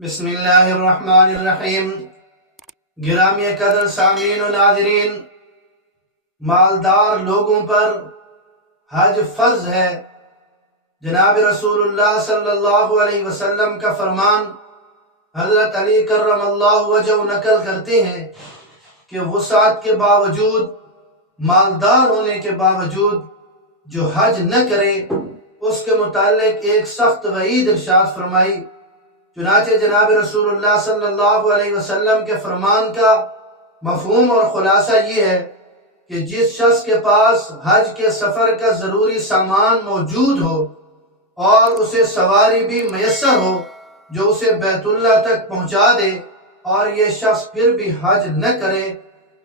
بسم اللہ الرحمن الرحیم۔ گرامی قدر سامعین و ناظرین، مالدار لوگوں پر حج فرض ہے۔ جناب رسول اللہ صلی اللہ علیہ وسلم کا فرمان حضرت علی کرم اللہ وجہہ نقل کرتے ہیں کہ وسعت کے باوجود، مالدار ہونے کے باوجود جو حج نہ کرے اس کے متعلق ایک سخت وعید ارشاد فرمائی۔ چنانچہ جناب رسول اللہ صلی اللہ علیہ وسلم کے فرمان کا مفہوم اور خلاصہ یہ ہے کہ جس شخص کے پاس حج کے سفر کا ضروری سامان موجود ہو اور اسے سواری بھی میسر ہو جو اسے بیت اللہ تک پہنچا دے، اور یہ شخص پھر بھی حج نہ کرے،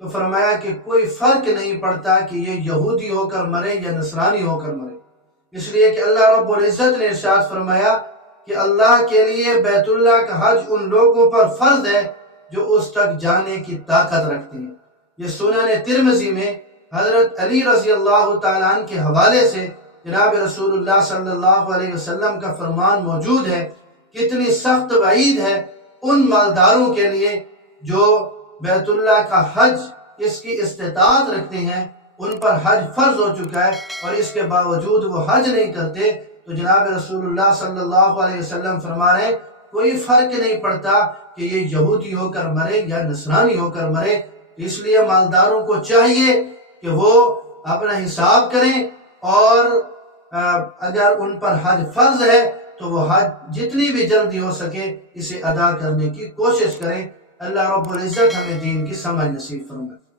تو فرمایا کہ کوئی فرق نہیں پڑتا کہ یہ یہودی ہو کر مرے یا نصرانی ہو کر مرے، اس لیے کہ اللہ رب العزت نے ارشاد فرمایا کہ اللہ کے لیے بیت اللہ کا حج ان لوگوں پر فرض ہے جو اس تک جانے کی طاقت رکھتے ہیں۔ یہ سنن ترمذی میں حضرت علی رضی اللہ تعالیٰ عنہ کے حوالے سے جناب رسول اللہ صلی اللہ علیہ وسلم کا فرمان موجود ہے۔ کتنی سخت وعید ہے ان مالداروں کے لیے جو بیت اللہ کا حج اس کی استطاعت رکھتے ہیں، ان پر حج فرض ہو چکا ہے اور اس کے باوجود وہ حج نہیں کرتے۔ تو جناب رسول اللہ صلی اللہ علیہ وسلم فرما رہے ہیں کوئی فرق نہیں پڑتا کہ یہ یہودی ہو کر مرے یا نصرانی ہو کر مرے۔ اس لیے مالداروں کو چاہیے کہ وہ اپنا حساب کریں، اور اگر ان پر حج فرض ہے تو وہ حج جتنی بھی جلدی ہو سکے اسے ادا کرنے کی کوشش کریں۔ اللہ رب العزت ہمیں دین کی سمجھ نصیب فرمائے۔